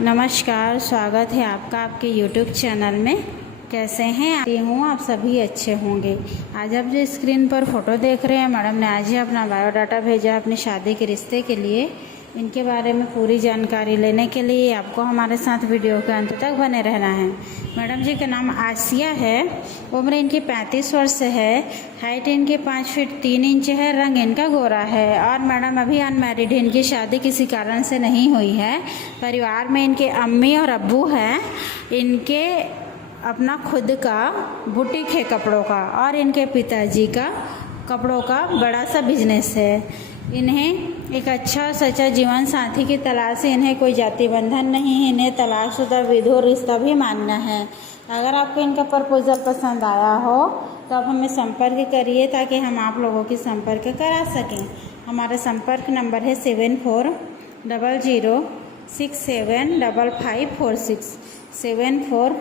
नमस्कार, स्वागत है आपका आपके यूट्यूब चैनल में। कैसे हैं? आती हूँ आप सभी अच्छे होंगे। आज आप जो स्क्रीन पर फोटो देख रहे हैं, मैडम ने आज ही अपना बायोडाटा भेजा अपनी शादी के रिश्ते के लिए। इनके बारे में पूरी जानकारी लेने के लिए आपको हमारे साथ वीडियो के अंत तक बने रहना है। मैडम जी का नाम आसिया है, उम्र इनकी 35 वर्ष है, हाइट इनकी 5 फीट 3 इंच है, रंग इनका गोरा है और मैडम अभी अनमैरिड है। इनकी शादी किसी कारण से नहीं हुई है। परिवार में इनके अम्मी और अब्बू हैं। इनके अपना खुद का बुटीक है कपड़ों का और इनके पिताजी का कपड़ों का बड़ा सा बिजनेस है। इन्हें एक अच्छा सच्चा जीवन साथी की तलाश है। इन्हें कोई जाति बंधन नहीं है। इन्हें तलाकशुदा विधवा रिश्ता भी मानना है। अगर आपको इनका प्रपोजल पसंद आया हो तो आप हमें संपर्क करिए ताकि हम आप लोगों की संपर्क करा सकें। हमारा संपर्क नंबर है 7400675546 74